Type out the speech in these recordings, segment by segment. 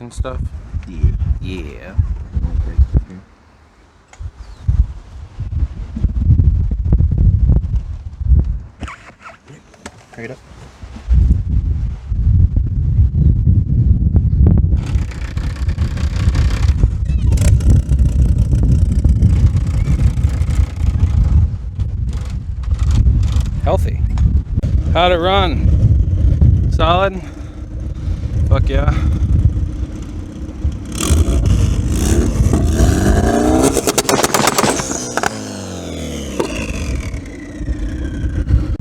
and stuff? Yeah. Yeah. Crank it up. Healthy. How'd it run? Solid? Fuck yeah.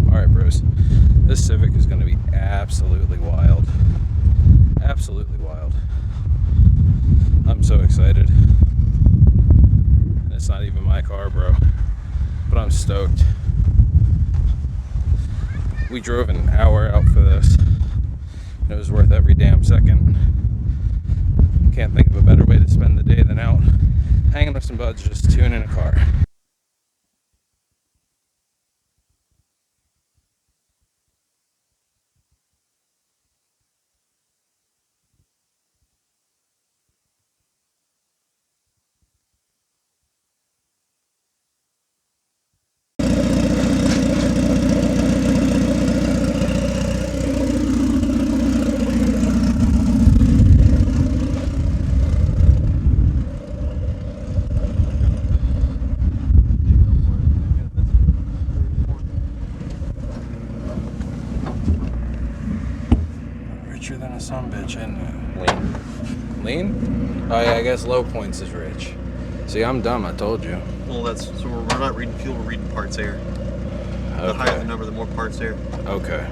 Alright, bros. This Civic is going to be absolutely wild. Absolutely wild. I'm so excited. And it's not even my car, bro. But I'm stoked. We drove an hour out for this. And it was worth every damn second. Can't think of a better way to spend the day than out hanging with some buds, just tuning a car. Richer than a sumbitch, isn't it? Lean. Lean? Oh yeah, I guess low points is rich. See, I'm dumb, I told you. Well, that's so we're not reading fuel, we're reading parts air. The higher the number, the more parts air. Okay.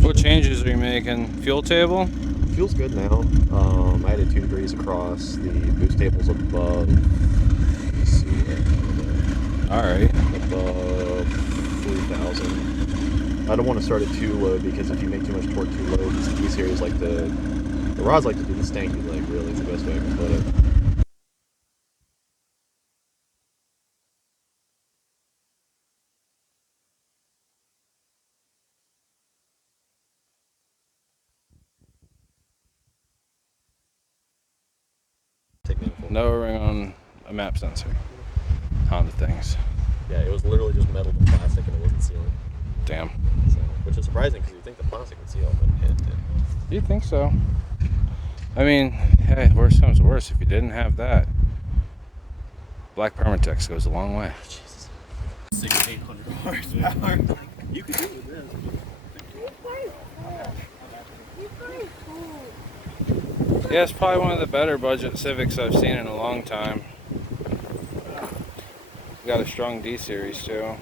What changes are you making? Fuel table? Fuel's good now. I added 2 degrees across. The boost table's above. Let's see. Alright. Above 3,000. I don't want to start it too low because if you make too much torque too low, these D-series like the rods like to do the stanky leg. Really, it's the best way I can put it. No ring on a map sensor. Honda things. Yeah, it was literally just metal to plastic and it wasn't sealing. Damn. So, which is surprising because you think the plastic would seal, but it didn't. You think so? I mean, hey, worst comes to worst if you didn't have that. Black Permatex goes a long way. Jesus. 600-800 horsepower. You could do it with this. Yeah, it's probably one of the better budget Civics I've seen in a long time. Got a strong D-series too.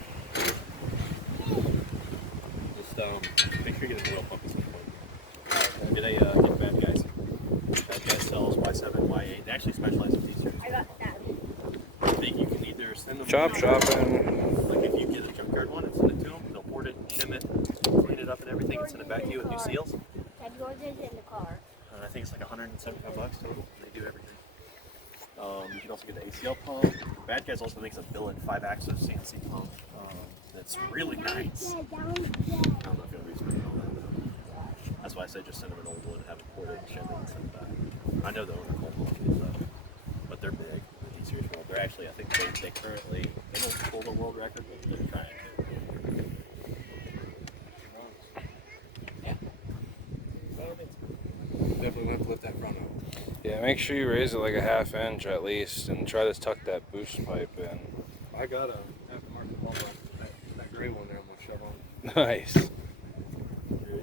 Just make sure you get a oil pump at some point. Get Bad Guys. Bad Guys sells Y7, Y8. They actually specialize in D-series. I got that. I think you can either send them Chop shopping. Like if you get a junkyard one and send it to them, they'll port it, shim it, clean it up and everything, and send it back to you with new seals. Yours is in the car. I think it's like $175 total. They do everything. You can also get the ACL pump. Bad Guys also makes a billet 5-axis CNC pump. That's really nice. I don't know if you'll reach me. That's why I said just send them an old one, have it ported and ship it and send it back. I know the owner called them though, but they're big. The D-Series world. They're actually, I think they currently, they don't hold a world record, but they're trying to. Yeah. Definitely want to lift that front up. Yeah, make sure you raise it like a half inch at least, and try to tuck that boost pipe in. I got a aftermarket bumper. That gray one there on my Chevron. Nice.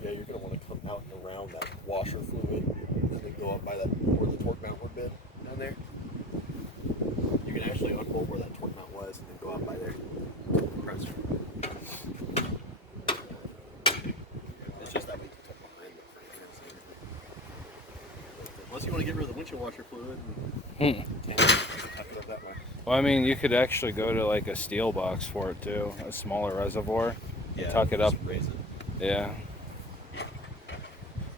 Yeah, you're going to want to come out and around that washer fluid and then go up by that where the torque mount would be down there. You can actually unbolt where that torque mount was and then go up by there. Press. It's just that we can tuck behind it for everything. Unless you want to get rid of the windshield washer fluid and tuck it up that way. Well, I mean, you could actually go to like a steel box for it too, a smaller reservoir. Yeah, tuck it up. just raise it. Yeah.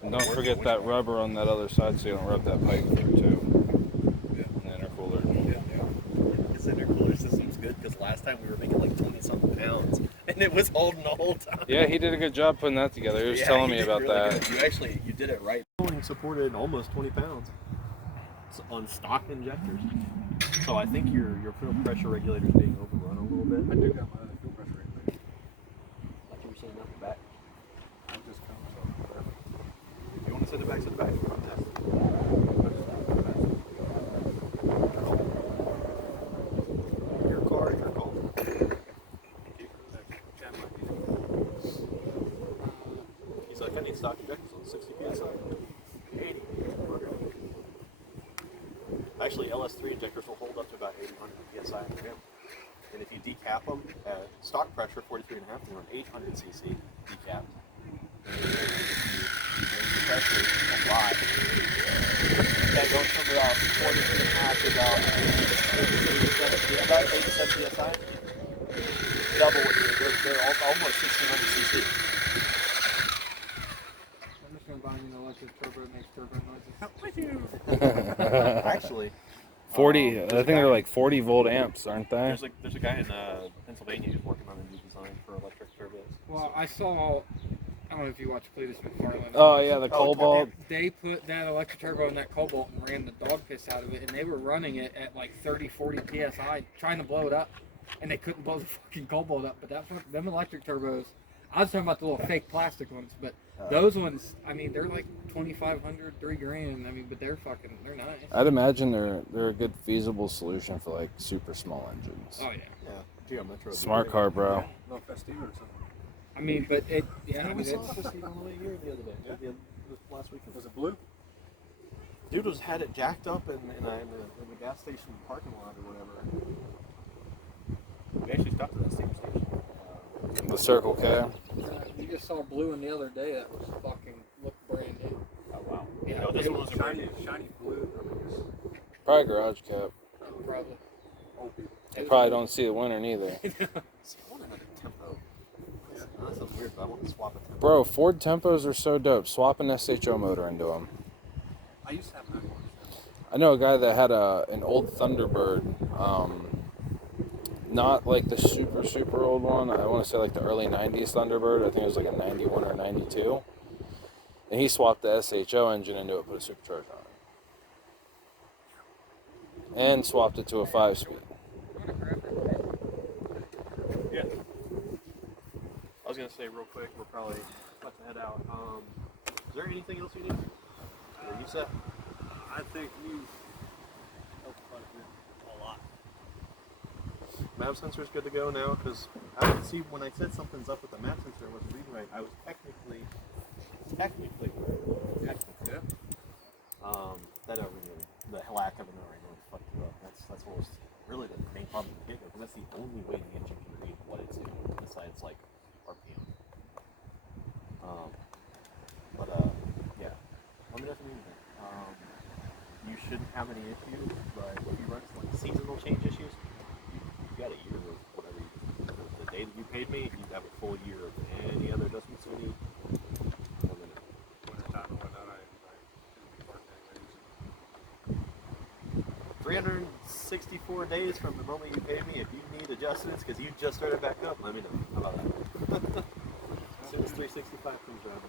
And don't forget that rubber on that other side so you don't rub that pipe through too. Yeah. And the intercooler. Yeah. This intercooler system's good because last time we were making like 20-something pounds and it was holding the whole time. Yeah, he did a good job putting that together. He was telling me about really that. Good. You did it right. Supported almost 20 pounds on stock injectors. So I think your fuel pressure regulator is being overrun a little bit. I do got my other fuel pressure regulator. Like you were saying out the back. I'm just coming, so whatever. If you want to send it back, send it back. Run test it. Your car, your call. He's like, I need stock injectors on 60 psi. 80. Actually, LS3 injectors will hold up to about 800 psi per gram. And if you decap them at stock pressure, 43.5, they're on 800 cc decapped. And if you raise the pressure a lot, that goes from about 43.5 to about 87 psi. Double what they're almost 1600 cc. I'm just going to buy an electric turbo that makes turbo noises. Actually, 40, I think they're like 40 volt amps, aren't they? there's a guy in Pennsylvania who's working on a new design for electric turbos. Well, I saw, I don't know if you watch Cletus McFarland. Oh yeah, the Cobalt. They put that electric turbo in that Cobalt and ran the dog piss out of it, and they were running it at like 30, 40 psi, trying to blow it up, and they couldn't blow the fucking Cobalt up. But them electric turbos, I was talking about the little fake plastic ones, but those ones, I mean, they're like 2,500, $3,000. I mean, but they're nice. I'd imagine they're a good feasible solution for like super small engines. Oh yeah. Yeah, Geo Metro. Smart car, bro. No Festiva or something. I mean, but it, yeah, I We mean, saw it's, it on the way here the other day. Yeah. Last week. was it blue? Dude had it jacked up in the gas station parking lot or whatever. We actually stopped at that same station. The Circle K. You just saw blue in the other day that was fucking looked brand new. Oh wow. Yeah, No, this one was a brand new. shiny blue. Probably garage cab. Probably. They probably don't see the winter neither. See, I want another Tempo. That sounds weird, but I want to swap a Tempo. Bro, Ford Tempos are so dope. Swap an SHO motor into them. I used to have that one. I know a guy that had an old Thunderbird. Not like the super old one. I want to say like the early 90s Thunderbird. I think it was like a 91 or 92. And he swapped the SHO engine into it, put a supercharger on it. And swapped it to a 5-speed. Yeah. I was gonna say real quick, we're probably about to head out. Is there anything else you need? Are you set? I think you. A lot. Map sensor's good to go now because I could see when I said something's up with the map sensor, it wasn't reading right. I was technically. Yeah. That the lack of an O-ring really fucked it up. That's what was really the main problem with the get-go, because that's the only way the engine can read what it's doing besides like RPM. Yeah. Let me know if you need anything. You shouldn't have any issues, but if you run like seasonal change issues, you got a year of whatever the day that you paid me, you have a full year of any other adjustments you need. 364 days from the moment you pay me. If you need adjustments because you just started back up, let me know. How about that? As soon as 365 comes around,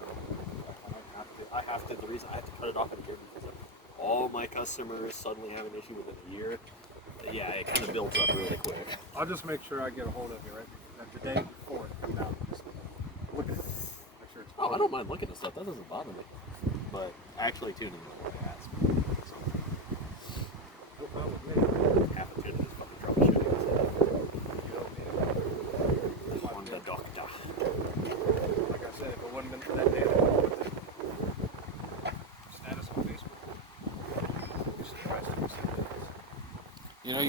I have to. The reason I have to cut it off at a year because all my customers suddenly have an issue within a year. Yeah, it kind of builds up really quick. I'll just make sure I get a hold of you right the day before it comes out. Just look at it. Make sure it's Oh, I don't mind looking at stuff. That doesn't bother me. But actually tuning it fast. no problem with me. Half a tune is fucking troubleshooting stuff. On the doctor. Like I said, if it wouldn't been for that day, I would have put the status on Facebook. You know,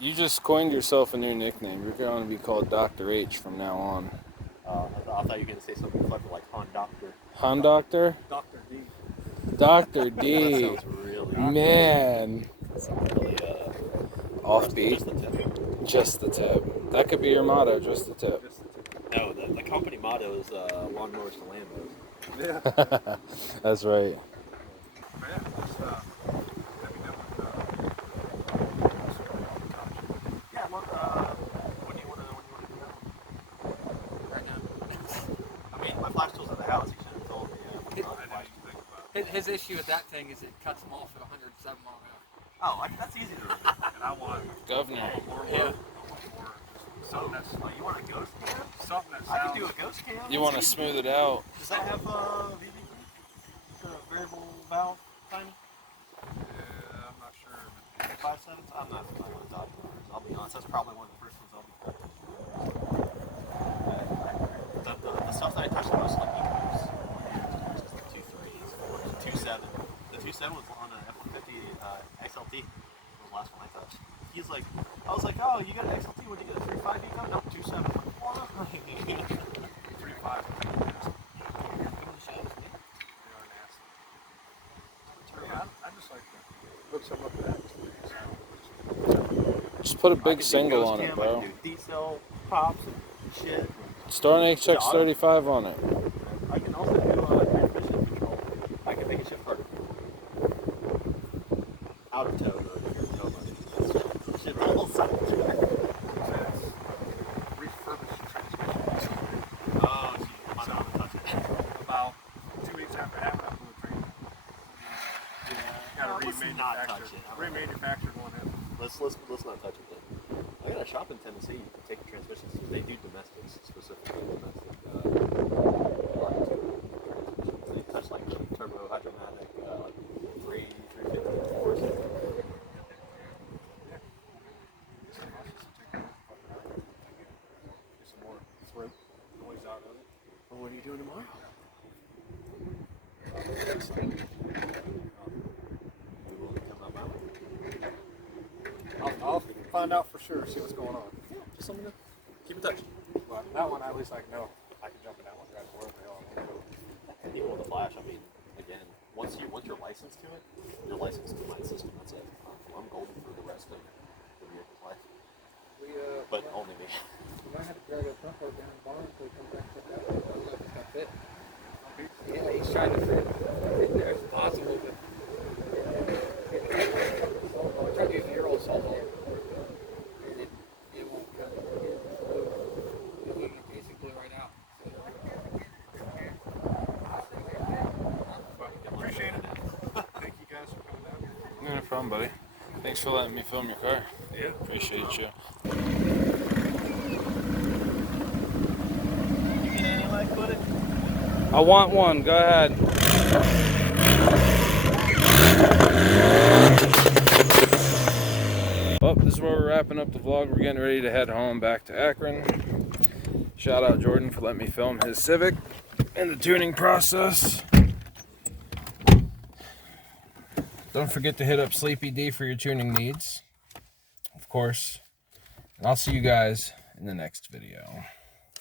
you just coined yourself a new nickname. You're going to be called Dr. H from now on. I thought you were going to say something clever like Han Doctor. Han Doctor? Dr. D. Dr. That D. sounds really, Man. really Offbeat. Just the tip. That could be your motto, just the tip. No, the company motto is Lawnmowers to Lambos. Yeah. That's right. Yeah, just, let me know Yeah, when do you want to do that? Right now. I mean, my flash tool's at the house. You should have told me. His issue with that thing is it cuts him off at 107 miles an hour. Oh, that's easy to do. and I want Governor. more. Yeah. I want more. Something that's You want a ghost cam? something that I sounds. can do a ghost cam. You want to smooth it out. Does that have VVT? Variable valve timing? Yeah, I'm not sure. 5 seconds? I'm not familiar with Dodge motors. I'll be honest. That's probably one of the first ones I'll be cutting. The stuff that I touched the most like Ecos. It's like 2.3s, 2.7. The 2.7 was on an F-150 XLT. Was the last one I touched. He's like, I was like, oh, you got an XLT? Would you get a 3.5 Eco? No, 2.7. What? 3.5. Yeah, I just like to hook something up to that. Just put a I big can do single ghost on it, cam, bro. I can do D-cell pops and shit. Start an HX35 on it. I can also do transmission control. I can make it shift harder. Out of tow mode, if you're in tow mode. Shit all sucks. Refurbished transmission. Oh, gee, I'm not gonna touch it. About 2 weeks after having that blue train. Got a Let's not touch it. remanufactured one in. Let's not touch it then. I got a shop in Tennessee you can take the transmissions to. They do domestics, specifically domestic. They touch like the turbo hydromatic, 350 horse. Get some more throat noise out of it. Well, what are you doing tomorrow? I'll find out for sure, see what's going on. Yeah, just something to keep in touch. But that one, I at least like know I can jump in that one, drive to wherever the hell I want to go. Even with the flash, I mean, again, once you're licensed to it, you're licensed to my system. That's it. I'm golden for the rest of the vehicle's life. But only me. We might have to drag a front load down the barn until we come back to that. I don't know if it's gonna fit. Yeah, he's trying to fit there as possible, but I tried to use a year-old salt hole, and it won't cut. It basically blew right out. Appreciate it. Thank you guys for coming down here. No problem, buddy. Thanks for letting me film your car. Yeah. Appreciate you. You get any life footage? I want one. Go ahead. Well, this is where we're wrapping up the vlog. We're getting ready to head home back to Akron. Shout out Jordan for letting me film his Civic and the tuning process. Don't forget to hit up Sleepy D for your tuning needs, of course. And I'll see you guys in the next video.